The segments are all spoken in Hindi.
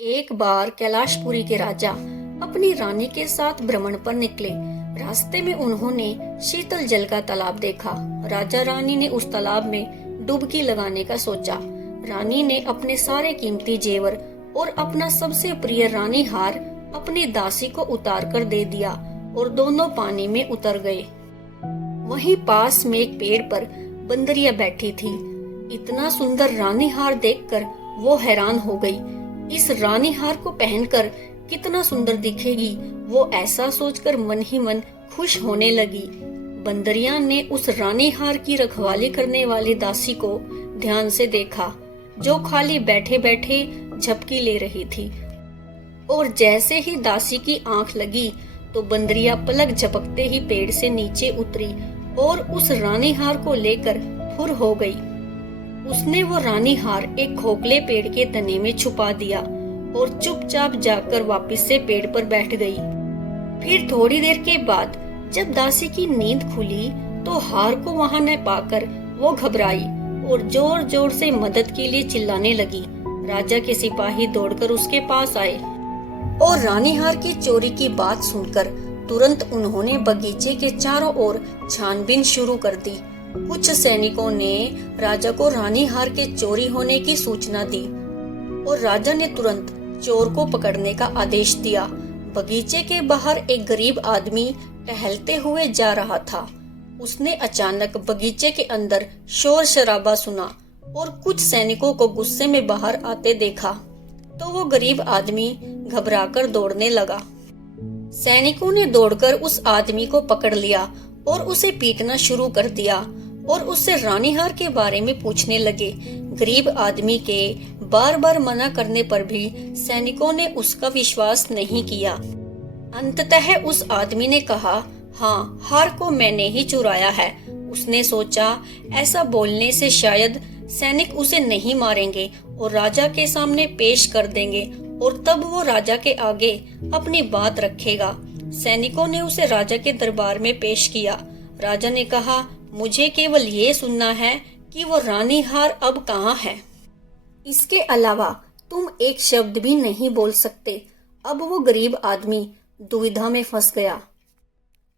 एक बार कैलाशपुरी के राजा अपनी रानी के साथ भ्रमण पर निकले। रास्ते में उन्होंने शीतल जल का तालाब देखा। राजा रानी ने उस तालाब में डुबकी लगाने का सोचा। रानी ने अपने सारे कीमती जेवर और अपना सबसे प्रिय रानी हार अपनी दासी को उतार कर दे दिया और दोनों पानी में उतर गए। वहीं पास में एक पेड़ पर बंदरिया बैठी थी। इतना सुंदर रानी हार देखकर वो हैरान हो गई। इस रानी हार को पहनकर कितना सुंदर दिखेगी, वो ऐसा सोचकर मन ही मन खुश होने लगी। बंदरिया ने उस रानी हार की रखवाली करने वाली दासी को ध्यान से देखा, जो खाली बैठे बैठे झपकी ले रही थी। और जैसे ही दासी की आंख लगी तो बंदरिया पलक झपकते ही पेड़ से नीचे उतरी और उस रानी हार को लेकर फुर हो गई। उसने वो रानी हार एक खोखले पेड़ के तने में छुपा दिया और चुपचाप जाकर वापस से पेड़ पर बैठ गई। फिर थोड़ी देर के बाद जब दासी की नींद खुली तो हार को वहां न पाकर वो घबराई और जोर जोर से मदद के लिए चिल्लाने लगी। राजा के सिपाही दौड़कर उसके पास आए और रानी हार की चोरी की बात सुनकर तुरंत उन्होंने बगीचे के चारों ओर छानबीन शुरू कर दी। कुछ सैनिकों ने राजा को रानी हार के चोरी होने की सूचना दी और राजा ने तुरंत चोर को पकड़ने का आदेश दिया। बगीचे के बाहर एक गरीब आदमी टहलते हुए जा रहा था। उसने अचानक बगीचे के अंदर शोर शराबा सुना और कुछ सैनिकों को गुस्से में बाहर आते देखा तो वो गरीब आदमी घबराकर दौड़ने लगा। सैनिकों ने दौड़कर उस आदमी को पकड़ लिया और उसे पीटना शुरू कर दिया और उससे रानी हार के बारे में पूछने लगे। गरीब आदमी के बार बार मना करने पर भी सैनिकों ने उसका विश्वास नहीं किया। अंततः उस आदमी ने कहा, हाँ, हार को मैंने ही चुराया है। उसने सोचा ऐसा बोलने से शायद सैनिक उसे नहीं मारेंगे और राजा के सामने पेश कर देंगे और तब वो राजा के आगे अपनी बात रखेगा। सैनिकों ने उसे राजा के दरबार में पेश किया। राजा ने कहा, मुझे केवल ये सुनना है कि वो रानी हार अब कहाँ है। इसके अलावा तुम एक शब्द भी नहीं बोल सकते। अब वो गरीब आदमी दुविधा में फंस गया,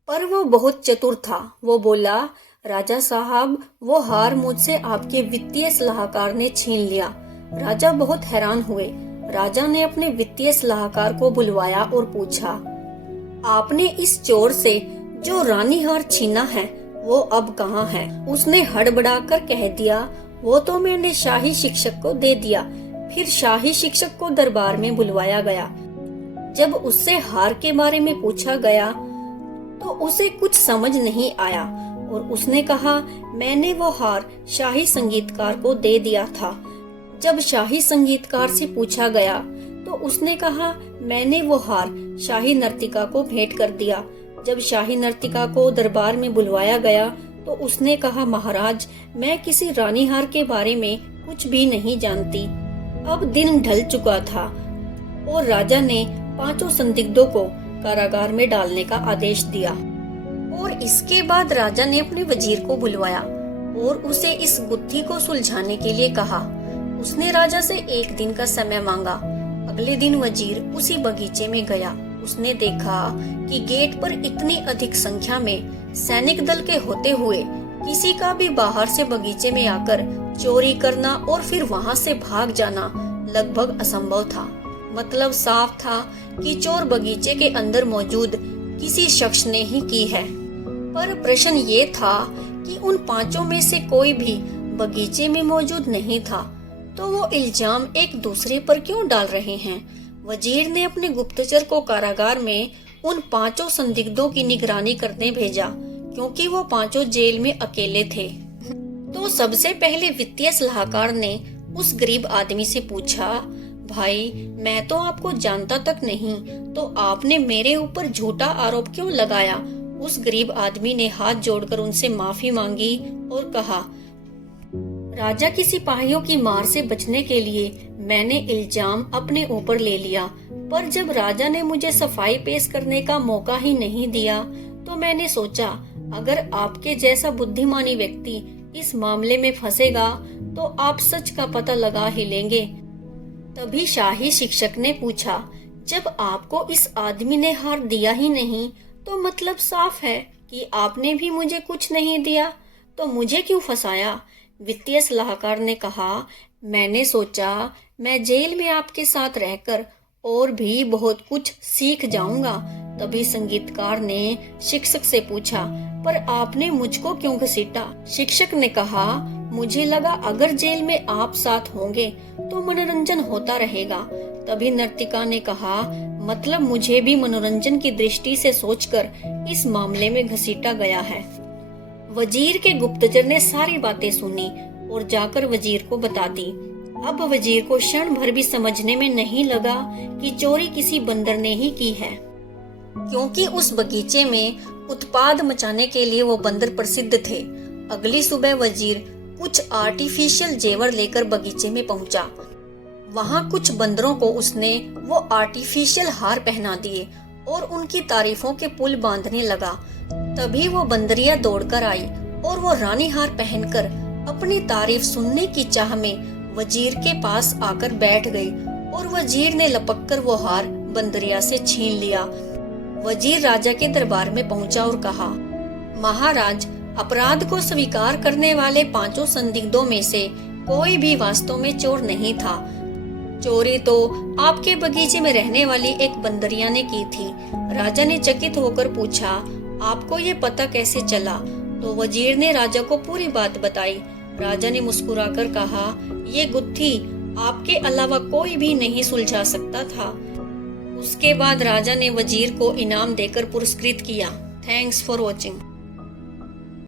पर वो बहुत चतुर था। वो बोला, राजा साहब, वो हार मुझसे आपके वित्तीय सलाहकार ने छीन लिया। राजा बहुत हैरान हुए। राजा ने अपने वित्तीय सलाहकार को बुलवाया और पूछा, आपने इस चोर से जो रानी हार छीना है वो अब कहाँ है? उसने हड़बड़ाकर कह दिया, वो तो मैंने शाही शिक्षक को दे दिया। फिर शाही शिक्षक को दरबार में बुलवाया गया। जब उससे हार के बारे में पूछा गया तो उसे कुछ समझ नहीं आया और उसने कहा, मैंने वो हार शाही संगीतकार को दे दिया था। जब शाही संगीतकार से पूछा गया तो उसने कहा, मैंने वो हार शाही नर्तिका को भेंट कर दिया। जब शाही नर्तिका को दरबार में बुलवाया गया तो उसने कहा, महाराज, मैं किसी रानी हार के बारे में कुछ भी नहीं जानती। अब दिन ढल चुका था और राजा ने 5 संदिग्धों को कारागार में डालने का आदेश दिया। और इसके बाद राजा ने अपने वजीर को बुलवाया और उसे इस गुत्थी को सुलझाने के लिए कहा। उसने राजा से 1 दिन का समय मांगा। अगले दिन वजीर उसी बगीचे में गया। उसने देखा कि गेट पर इतनी अधिक संख्या में सैनिक दल के होते हुए किसी का भी बाहर से बगीचे में आकर चोरी करना और फिर वहां से भाग जाना लगभग असंभव था। मतलब साफ था कि चोर बगीचे के अंदर मौजूद किसी शख्स ने ही की है। पर प्रश्न ये था कि उन 5 में से कोई भी बगीचे में मौजूद नहीं था, तो वो इल्जाम एक दूसरे पर क्यों डाल रहे हैं? वजीर ने अपने गुप्तचर को कारागार में उन 5 संदिग्धों की निगरानी करने भेजा, क्योंकि वो 5 जेल में अकेले थे। तो सबसे पहले वित्तीय सलाहकार ने उस गरीब आदमी से पूछा, भाई, मैं तो आपको जानता तक नहीं, तो आपने मेरे ऊपर झूठा आरोप क्यों लगाया? उस गरीब आदमी ने हाथ जोड़कर उनसे माफी मांगी और कहा, राजा की सिपाहियों की मार से बचने के लिए मैंने इल्जाम अपने ऊपर ले लिया, पर जब राजा ने मुझे सफाई पेश करने का मौका ही नहीं दिया तो मैंने सोचा, अगर आपके जैसा बुद्धिमानी व्यक्ति इस मामले में फंसेगा तो आप सच का पता लगा ही लेंगे। तभी शाही शिक्षक ने पूछा, जब आपको इस आदमी ने हार दिया ही नहीं तो मतलब साफ है कि आपने भी मुझे कुछ नहीं दिया, तो मुझे क्यों फंसाया? वित्तीय सलाहकार ने कहा, मैंने सोचा मैं जेल में आपके साथ रहकर और भी बहुत कुछ सीख जाऊंगा। तभी संगीतकार ने शिक्षक से पूछा, पर आपने मुझको क्यों घसीटा? शिक्षक ने कहा, मुझे लगा अगर जेल में आप साथ होंगे तो मनोरंजन होता रहेगा। तभी नर्तिका ने कहा, मतलब मुझे भी मनोरंजन की दृष्टि से सोचकर इस मामले में घसीटा गया है। वजीर के गुप्तचर ने सारी बातें सुनी और जाकर वजीर को बता दी। अब वजीर को क्षण भर भी समझने में नहीं लगा कि चोरी किसी बंदर ने ही की है, क्योंकि उस बगीचे में उत्पाद मचाने के लिए वो बंदर प्रसिद्ध थे। अगली सुबह वजीर कुछ आर्टिफिशियल जेवर लेकर बगीचे में पहुंचा। वहां कुछ बंदरों को उसने वो आर्टिफिशियल हार पहना दिए और उनकी तारीफों के पुल बांधने लगा। तभी वो बंदरिया दौड़कर आई और वो रानी हार पहनकर अपनी तारीफ सुनने की चाह में वजीर के पास आकर बैठ गई और वजीर ने लपककर वो हार बंदरिया से छीन लिया। वजीर राजा के दरबार में पहुंचा और कहा, महाराज, अपराध को स्वीकार करने वाले 5 संदिग्धों में से कोई भी वास्तव में चोर नहीं था। चोरी तो आपके बगीचे में रहने वाली एक बंदरिया ने की थी। राजा ने चकित होकर पूछा, आपको ये पता कैसे चला? तो वजीर ने राजा को पूरी बात बताई। राजा ने मुस्कुराकर कहा, ये गुत्थी आपके अलावा कोई भी नहीं सुलझा सकता था। उसके बाद राजा ने वजीर को इनाम देकर पुरस्कृत किया। Thanks for watching.